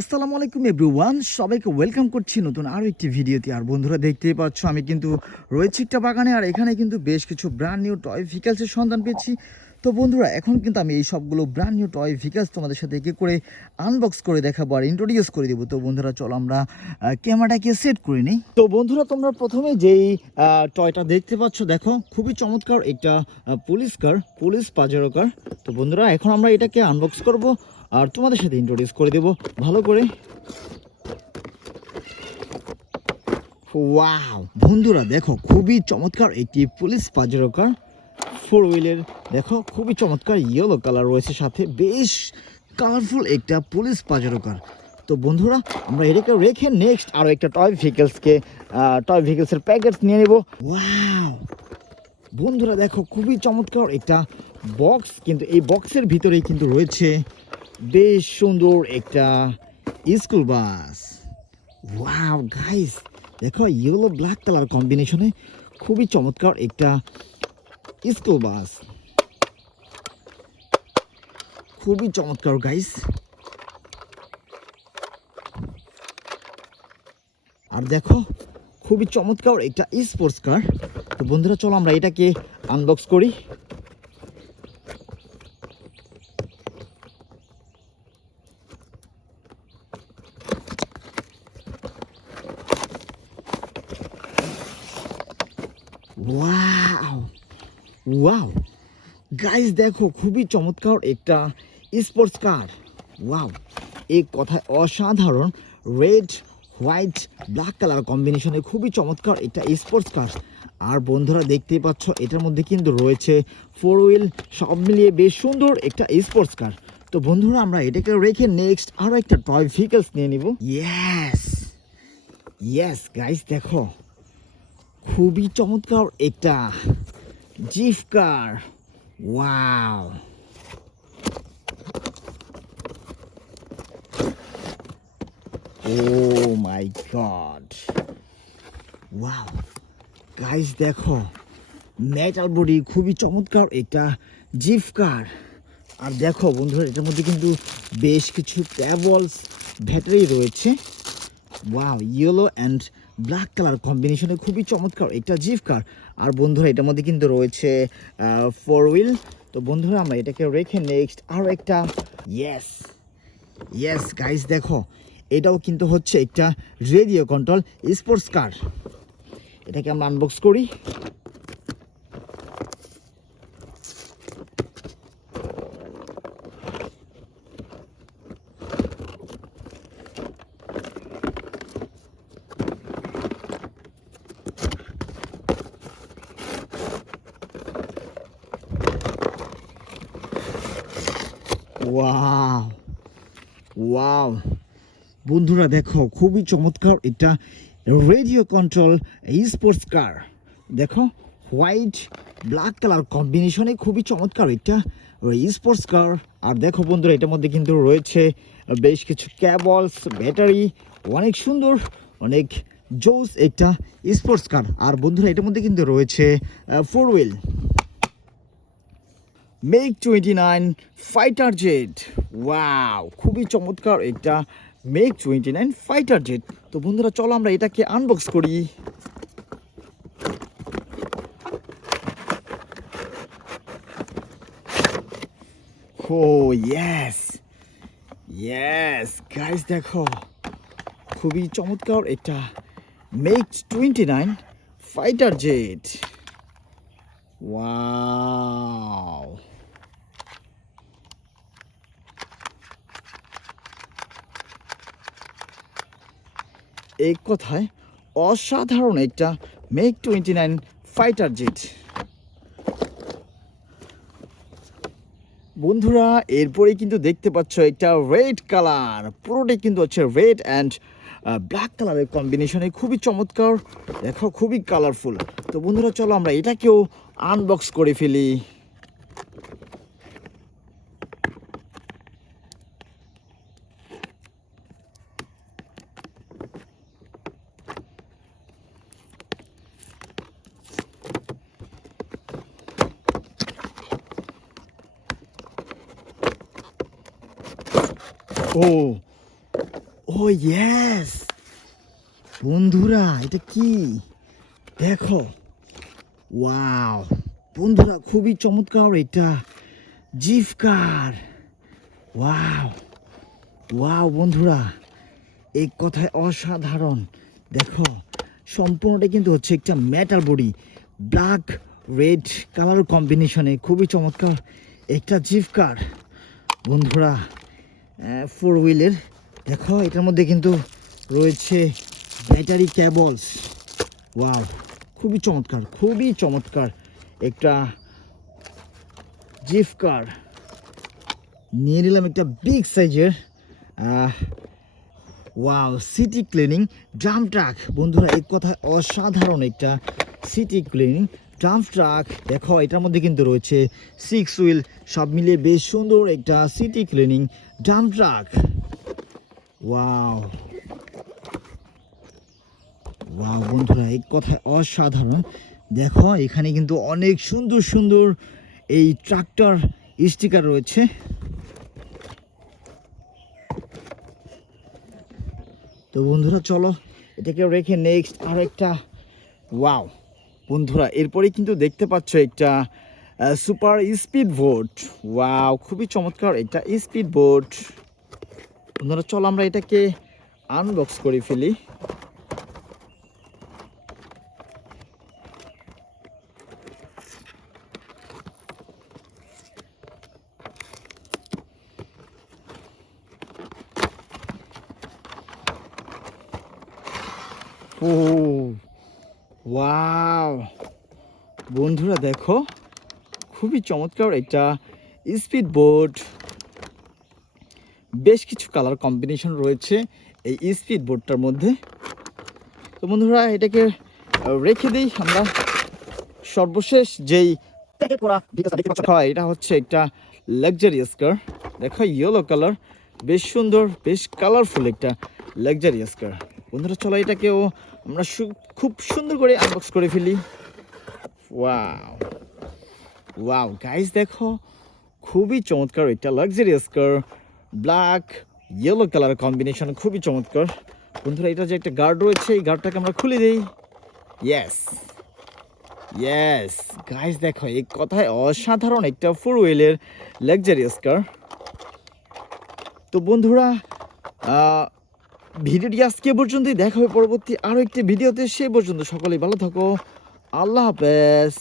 আসসালামু আলাইকুম এভরিওয়ান, সবাইকে ওয়েলকাম করছি নতুন আরও একটি ভিডিওতে। আর বন্ধুরা, দেখতেই পাচ্ছ আমি কিন্তু রয়েছি একটা বাগানে, আর এখানে কিন্তু বেশ কিছু ব্র্যান্ড নিউ টয় ভেহিকলসের সন্ধান পেয়েছি। তো বন্ধুরা, এখন কিন্তু আমি এই সবগুলো ব্র্যান্ড নিউ টয় ভেহিকলস তোমাদের সাথে একে করে আনবক্স করে দেখাবো আর ইন্ট্রোডিউস করে দেবো। তো বন্ধুরা, চলো আমরা ক্যামেরাটাকে সেট করে নিই। তো বন্ধুরা, তোমরা প্রথমে যেই টয়টা দেখতে পাচ্ছ, দেখো খুবই চমৎকার একটা পুলিশ পাজেরো কার। তো বন্ধুরা, এখন আমরা এটাকে আনবক্স করব আর তোমাদের সাথে ইন্ট্রোডিউস করে দেব ভালো করে। ওয়াও বন্ধুরা, দেখো খুবই চমৎকার একটি পুলিশ পাজেরো কার, 4 হুইলের। দেখো খুবই চমৎকার ইয়েলো কালার রয়েছে, সাথে বেশ কালারফুল একটা পুলিশ পাজেরো কার। তো বন্ধুরা, আমরা এটাকে রেখে নেক্সট আরও একটা টয় ভেহিকলসের প্যাকেজ নিয়ে নেব। ওয়াও বন্ধুরা, দেখো খুবই চমৎকার একটা বক্স, কিন্তু এই বক্সের ভিতরেই কিন্তু রয়েছে বেশ সুন্দর একটা স্কুল বাস। ওয়াও গাইস, দেখো ইয়েলো ব্ল্যাক কালার কম্বিনেশনে খুবই চমৎকার একটা স্কুল বাস, খুবই চমৎকার গাইস। আর দেখো খুবই চমৎকার একটা স্পোর্টস কার। তো বন্ধুরা, চলো আমরা এটাকে আনবক্স করি। ওয়াও ওয়াও গাইস, দেখো খুবই চমৎকার একটা স্পোর্টস কার। ওয়াও, এই কথায় অসাধারণ রেড হোয়াইট ব্ল্যাক কালার কম্বিনেশনে খুবই চমৎকার একটা স্পোর্টস কার। আর বন্ধুরা, দেখতেই পাচ্ছ এটার মধ্যে কিন্তু রয়েছে 4 হুইল, সব মিলিয়ে বেশ সুন্দর একটা স্পোর্টস কার। তো বন্ধুরা, আমরা এটাকে রেখে নেক্সট আরও একটা টয় ভেহিকলস নিয়ে নিব। ইয়েস গাইস, দেখো খুবই চমৎকার একটা জিপ কার। ওয়াও, ও মাই গড, ওয়াও গাইস, দেখো মেটাল বডি, খুবই চমৎকার একটা জিপ কার। আর দেখো বন্ধুরা, এটার মধ্যে কিন্তু বেশ কিছু কেবলস, ব্যাটারি রয়েছে। Wow, yellow and black colour কম্বিনেশনে খুবই চমৎকার একটা জিপ কার। আর বন্ধুরা, এটার মধ্যে কিন্তু রয়েছে 4 হুইল। তো বন্ধুরা, আমরা এটাকে রেখে নেক্সট আরও একটা ইয়েস গাইস, দেখো এটাও কিন্তু হচ্ছে একটা রেডিও কন্ট্রোল স্পোর্টস কার। এটাকে আমরা আনবক্স করি। ওয়াও ওয়াও বন্ধুরা, দেখো খুবই চমৎকার এটা রেডিও কন্ট্রোল স্পোর্টস কার। দেখো হোয়াইট ব্ল্যাক কালার কম্বিনেশনে খুবই চমৎকার এটা স্পোর্টস কার। আর দেখো বন্ধুরা, এটার মধ্যে কিন্তু রয়েছে বেশ কিছু কেবলস, ব্যাটারি, অনেক সুন্দর, অনেক জোস একটা স্পোর্টস কার। আর বন্ধুরা, এটার মধ্যে কিন্তু রয়েছে 4 wheel. MIG 29 fighter jet. Wow, খুবই চমৎকার একটা MIG 29 ফাইটার জেট। তো বন্ধুরা, চলো আমরা এটাকে আনবক্স করি। ও ইয়েস গাইস, দেখো খুবই চমৎকার একটা MIG 29 ফাইটার জেট। ওয়াও, এক কথায় অসাধারণ একটা MIG 29 ফাইটার জেট। বন্ধুরা, এরপরে কিন্তু দেখতে পাচ্ছ একটা রেড কালার, পুরোটাই কিন্তু হচ্ছে রেড অ্যান্ড ব্ল্যাক কালারের কম্বিনেশনে খুবই চমৎকার। দেখো খুবই কালারফুল। তো বন্ধুরা, চলো আমরা এটাকেও আনবক্স করে ফেলি। ও ও ইয়েস বন্ধুরা, এটা কি দেখো, ওয়াও বন্ধুরা, খুবই চমৎকার এটা জিপ কার। ওয়াও ওয়াও বন্ধুরা, এই কথায় অসাধারণ। দেখো সম্পূর্ণটা কিন্তু হচ্ছে একটা metal body, black red colour কম্বিনেশনে খুবই চমৎকার একটা জিপ কার বন্ধুরা, 4 হুইলের। দেখো এটার মধ্যে কিন্তু রয়েছে ব্যাটারি কেবলস। ওয়াও খুবই চমৎকার, খুবই চমৎকার একটা জিপ কার। নিয়ে নিলাম একটা বিগ সাইজের wow city cleaning drum truck বন্ধুরা, এক কথায় অসাধারণ একটা সিটি ক্লিনিং ড্রাম ট্রাক। দেখো এটার মধ্যে কিন্তু রয়েছে 6 হুইল, সব মিলিয়ে বেশ সুন্দর একটা city cleaning drum truck. Wow wow বন্ধুরা, এক কথায় অসাধারণ। দেখো এখানে কিন্তু অনেক সুন্দর সুন্দর এই ট্রাক্টর স্টিকার রয়েছে। তো বন্ধুরা চলো এটাকে রেখে নেক্সট আর একটা। ওয়াও বন্ধুরা, এরপরে কিন্তু দেখতে পাচ্ছ একটা সুপার স্পিড বোট। ওয়াও খুবই চমৎকার একটা স্পিড বোট বন্ধুরা। চলো আমরা এটাকে আনবক্স করে ফেলি। ও ওয়াও বন্ধুরা, দেখো খুবই চমৎকার একটা স্পিড বোট। বেশ কিছু কালার কম্বিনেশন রয়েছে এই স্পিড বোটটার মধ্যে। তো বন্ধুরা এটাকে রেখে দিই আমরা। সর্বশেষ যেই এটা হচ্ছে একটা লাক্সারিয়াস কার। দেখো ইয়েলো কালার, বেশ সুন্দর, বেশ কালারফুল একটা লাক্সারিয়াস কার বন্ধুরা। চলো এটাকেও আমরা খুব সুন্দর করে আনবক্স করে ফেলি। ওয়াও ওয়াও গাইস, দেখো খুবই চমৎকার একটা লাক্সারিয়াস কার, ব্ল্যাক ইয়েলো কালার কম্বিনেশন, খুবই চমৎকার বন্ধুরা। এটা যে একটা গার্ড রয়েছে, এই গার্ডটাকে আমরা খুলে দিই। ইয়েস ইয়েস গাইস, দেখো এই কথায় অসাধারণ একটা 4 হুইলের লাক্সারিয়াস কার। তো বন্ধুরা ভিডিওটি আজকে পর্যন্তই, দেখা হবে পরবর্তী আরও একটি ভিডিওতে। সে পর্যন্ত সকলেই ভালো থাকো, আল্লাহ হাফেজ।